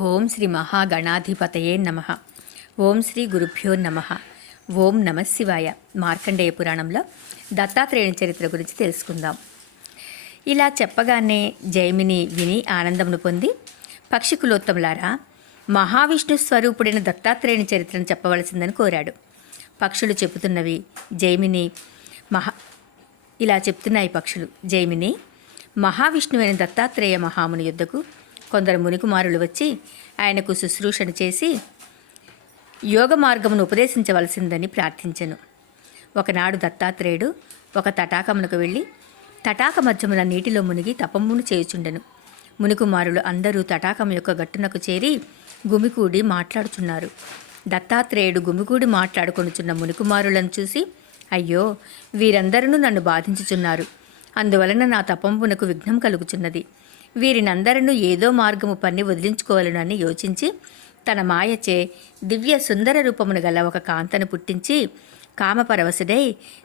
ఓం శ్రీ మహాగణాధిపతయే నమ. ఓం శ్రీ గురుభ్యో నమ. ఓం నమ శివాయ. మార్కండేయ పురాణంలో దత్తాత్రేయుని చరిత్ర గురించి తెలుసుకుందాం. ఇలా చెప్పగానే జైమిని విని ఆనందమును పొంది, పక్షి కులోత్తములారా, మహావిష్ణు స్వరూపుడైన దత్తాత్రేయుని చరిత్రను చెప్పవలసిందని కోరాడు. పక్షులు చెబుతున్నవి జైమిని ఇలా చెప్తున్నాయి పక్షులు. జైమిని, మహావిష్ణువైన దత్తాత్రేయ మహాముని యుద్ధకు కొందరు మునికుమారులు వచ్చి ఆయనకు శుశ్రూషణ చేసి యోగ మార్గమును ఉపదేశించవలసిందని ప్రార్థించెను. ఒకనాడు దత్తాత్రేయుడు ఒక తటాకమునకు వెళ్ళి తటాక మధ్యమున నీటిలో మునిగి తపమును చేయుచుండెను. మునికుమారులు అందరూ తటాకం యొక్క గట్టునకు చేరి గుమికూడి మాట్లాడుచున్నారు. దత్తాత్రేయుడు గుమికూడి మాట్లాడుకొనుచున్న మునికుమారులను చూసి, అయ్యో, వీరందరూ నన్ను బాధించుచున్నారు, అందువలన నా తపంపునకు విఘ్నం కలుగుచున్నది. వీరినందరూ ఏదో మార్గము పన్ని వదిలించుకోవాలని యోచించి తన మాయచే దివ్య సుందర రూపమును గల ఒక కాంతను పుట్టించి కామపరవశుడై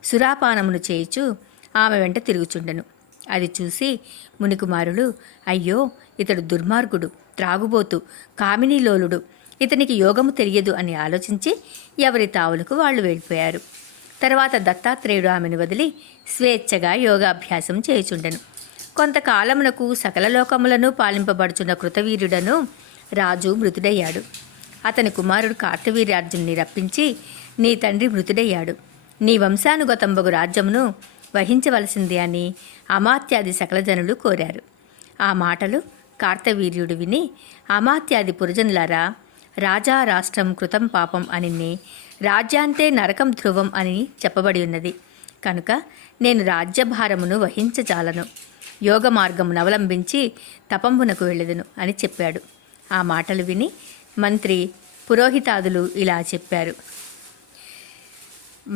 సురాపానమును చేయుచు ఆమె వెంట తిరుగుచుండెను. అది చూసి మునికుమారులు, అయ్యో, ఇతడు దుర్మార్గుడు, త్రాగుబోతు, కామినీలోలుడు, ఇతనికి యోగము తెలియదు అని ఆలోచించి ఎవరి తావులకు వాళ్ళు వెళ్ళిపోయారు. తర్వాత దత్తాత్రేయుడు ఆమెను వదిలి స్వేచ్ఛగా యోగాభ్యాసం చేయుచుండెను. కొంతకాలమునకు సకల లోకములను పాలింపబడుచున్న కృతవీర్యుడను రాజు మృతుడయ్యాడు. అతని కుమారుడు కార్తవీర్యార్జునుని రప్పించి, నీ తండ్రి మృతుడయ్యాడు, నీ వంశానుగతంబగు రాజ్యమును వహించవలసింది అని అమాత్యాది సకల జనులు కోరారు. ఆ మాటలు కార్తవీర్యుడు విని, అమాత్యాది పురజనులారా, రాజా రాష్ట్రం కృతం పాపం అని రాజ్యాంతే నరకం ధ్రువం అని చెప్పబడి ఉన్నది, కనుక నేను రాజ్యభారమును వహించజాలను, యోగ మార్గమును అవలంబించి తపంబునకు వెళ్ళెదను అని చెప్పాడు. ఆ మాటలు విని మంత్రి పురోహితాదులు ఇలా చెప్పారు.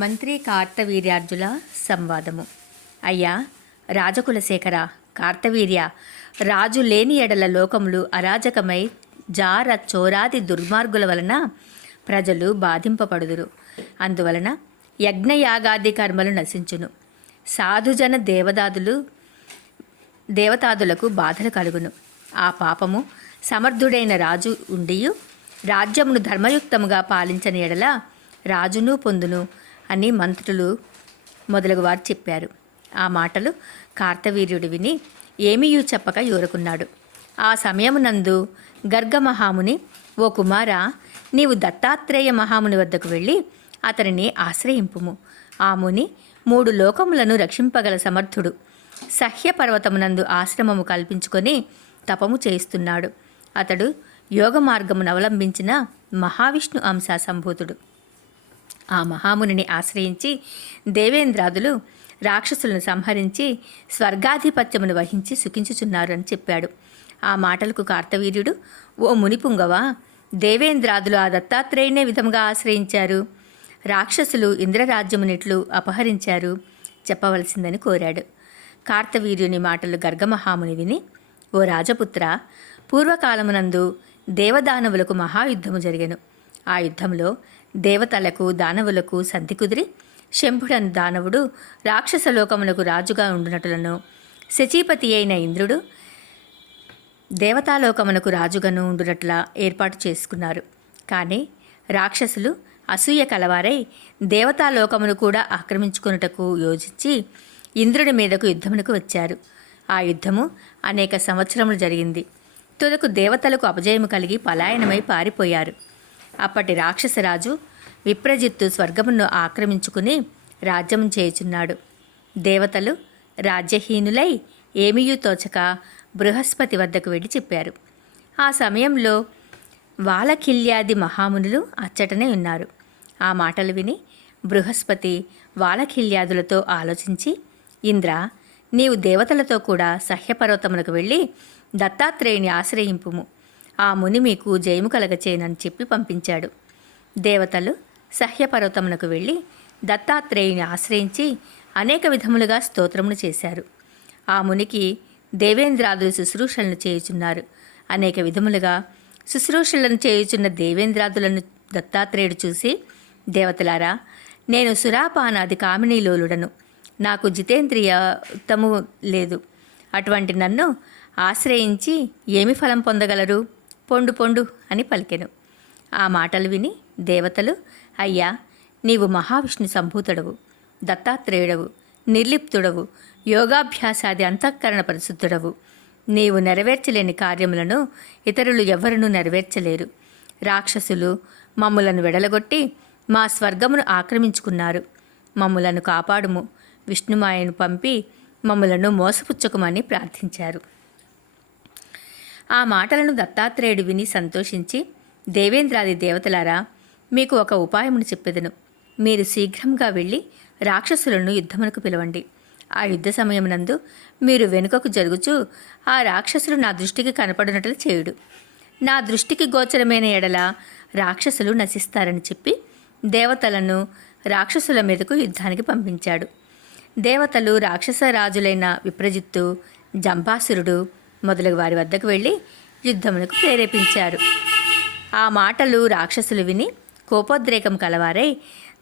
మంత్రి కార్తవీర్యార్జుల సంవాదము. అయ్యా రాజకులశేఖర, కార్తవీర్య, రాజు లేని ఎడల లోకములు అరాజకమై జార చోరాది దుర్మార్గుల వలన ప్రజలు బాధింపబడుదురు. అందువలన యజ్ఞయాగాది కర్మలు నశించును. సాధుజన దేవతాదులకు బాధలు కలుగును. ఆ పాపము సమర్థుడైన రాజు ఉండియు రాజ్యమును ధర్మయుక్తముగా పాలించని ఎడల రాజును పొందును అని మంత్రులు మొదలగువారు చెప్పారు. ఆ మాటలు కార్తవీర్యుడు విని ఏమీయూ చెప్పక యూరకున్నాడు. ఆ సమయమునందు గర్గమహాముని, ఓ కుమారా, నీవు దత్తాత్రేయ మహాముని వద్దకు వెళ్ళి అతనిని ఆశ్రయింపుము. ఆ ముని 3 లోకములను రక్షింపగల సమర్థుడు. సహ్య పర్వతమునందు ఆశ్రమము కల్పించుకొని తపము చేస్తున్నాడు. అతడు యోగ మార్గమును అవలంబించిన మహావిష్ణు అంశ సంభూతుడు. ఆ మహామునిని ఆశ్రయించి దేవేంద్రాదులు రాక్షసులను సంహరించి స్వర్గాధిపత్యమును వహించి సుఖించుచున్నారు అని చెప్పాడు. ఆ మాటలకు కార్తవీర్యుడు, ఓ మునిపుంగవా, దేవేంద్రాదులు ఆ దత్తాత్రేయునే విధముగా ఆశ్రయించారు, రాక్షసులు ఇంద్రరాజ్యమునిట్లు అపహరించారు, చెప్పవలసిందని కోరాడు. కార్తవీర్యుని మాటలు గర్గమహాముని విని, ఓ రాజపుత్ర, పూర్వకాలమునందు దేవదానవులకు మహాయుద్ధము జరిగెను. ఆ యుద్ధంలో దేవతలకు దానవులకు సంధి కుదిరి శంభుడను దానవుడు రాక్షసలోకమునకు రాజుగా ఉండునటులను, శచీపతి అయిన ఇంద్రుడు దేవతాలోకమునకు రాజుగాను ఉండునట్లా ఏర్పాటు చేసుకున్నారు. కానీ రాక్షసులు అసూయ కలవారై దేవతాలోకమును కూడా ఆక్రమించుకొనుటకు యోచించి ఇంద్రుడి మీదకు యుద్ధమునకు వచ్చారు. ఆ యుద్ధము అనేక సంవత్సరములు జరిగింది. తుదకు దేవతలకు అపజయము కలిగి పలాయనమై పారిపోయారు. అప్పటి రాక్షసరాజు విప్రజిత్తు స్వర్గమును ఆక్రమించుకుని రాజ్యము చేయుచున్నాడు. దేవతలు రాజ్యహీనులై ఏమీయూ తోచక బృహస్పతి వద్దకు వెళ్ళి చెప్పారు. ఆ సమయంలో వాలకిల్యాది మహామునులు అచ్చటనే ఉన్నారు. ఆ మాటలు విని బృహస్పతి వాలకిల్యాదులతో ఆలోచించి, ఇంద్ర, నీవు దేవతలతో కూడా సహ్యపర్వతమునకు వెళ్ళి దత్తాత్రేయుని ఆశ్రయింపుము, ఆ ముని మీకు జయము కలగచేనని చెప్పి పంపించాడు. దేవతలు సహ్యపర్వతమునకు వెళ్ళి దత్తాత్రేయుని ఆశ్రయించి అనేక విధములుగా స్తోత్రములు చేశారు. ఆ మునికి దేవేంద్రాదులు శుశ్రూషలను చేయుచున్నారు. అనేక విధములుగా శుశ్రూషలను చేయుచున్న దేవేంద్రాదులను దత్తాత్రేయుడు చూసి, దేవతలారా, నేను సురాపానాది కామినీలోలుడను, నాకు జితేంద్రియతము లేదు. అటువంటి నన్ను ఆశ్రయించి ఏమి ఫలం పొందగలరు? పొండు పొండు అని పలికెను. ఆ మాటలు విని దేవతలు, అయ్యా, నీవు మహావిష్ణు సంభూతుడవు, దత్తాత్రేయుడవు, నిర్లిప్తుడవు, యోగాభ్యాసాది అంతఃకరణ పరిశుద్ధుడవు. నీవు నెరవేర్చలేని కార్యములను ఇతరులు ఎవ్వరూ నెరవేర్చలేరు. రాక్షసులు మమ్ములను వెడలగొట్టి మా స్వర్గమును ఆక్రమించుకున్నారు. మమ్ములను కాపాడుము, విష్ణుమాయను పంపి మమ్ములను మోసపుచ్చకమని ప్రార్థించారు. ఆ మాటలను దత్తాత్రేయుడు విని సంతోషించి, దేవేంద్రాది దేవతలారా, మీకు ఒక ఉపాయమును చెప్పెదను. మీరు శీఘ్రంగా వెళ్ళి రాక్షసులను యుద్ధమునకు పిలవండి. ఆ యుద్ధ సమయమునందు మీరు వెనుకకు జరుగుచూ ఆ రాక్షసులు నా దృష్టికి కనపడినట్లు చేయుడు. నా దృష్టికి గోచరమైన ఎడల రాక్షసులు నశిస్తారని చెప్పి దేవతలను రాక్షసుల మీదకు యుద్ధానికి పంపించాడు. దేవతలు రాక్షస రాజులైన విప్రజిత్తు, జంబాసురుడు మొదలగు వారి వద్దకు వెళ్ళి యుద్ధమునకు ప్రేరేపించారు. ఆ మాటలు రాక్షసులు విని కోపోద్రేకం కలవారై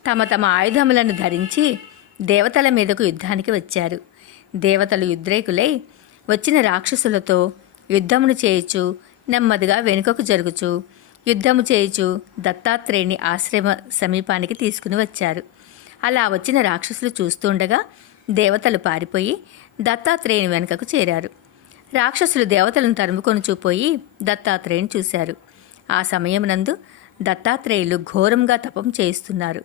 తమ తమ ఆయుధములను ధరించి దేవతల మీదకు యుద్ధానికి వచ్చారు. దేవతలు ఉద్రేకులై వచ్చిన రాక్షసులతో యుద్ధమును చేయుచు నెమ్మదిగా వెనుకకు జరుగుచు యుద్ధము చేయుచు దత్తాత్రేయుని ఆశ్రమ సమీపానికి తీసుకుని వచ్చారు. అలా వచ్చిన రాక్షసులు చూస్తుండగా దేవతలు పారిపోయి దత్తాత్రేయుని వెనుకకు చేరారు. రాక్షసులు దేవతలను తరుముకొని చూపోయి దత్తాత్రేయుని చూశారు. ఆ సమయమునందు దత్తాత్రేయులు ఘోరంగా తపం చేయిస్తున్నారు.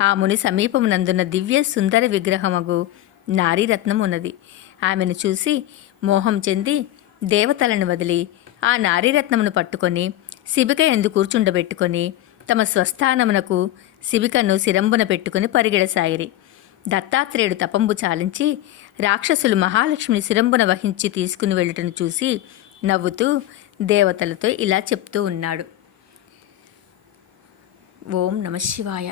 ఆ ముని సమీపమునందున్న దివ్య సుందర విగ్రహమగు నారీరత్నం ఉన్నది. ఆమెను చూసి మోహం చెంది దేవతలను వదిలి ఆ నారీరత్నమును పట్టుకొని శిబిక ఎందు కూర్చుండబెట్టుకొని తమ స్వస్థానమునకు శిబికను శిరంబున పెట్టుకుని పరిగెడసాగిరి. దత్తాత్రేయుడు తపంబు చాలించి రాక్షసులు మహాలక్ష్మిని శిరంబున వహించి తీసుకుని వెళ్ళటను చూసి నవ్వుతూ దేవతలతో ఇలా చెప్తూ ఉన్నాడు. ఓం నమః శివాయ.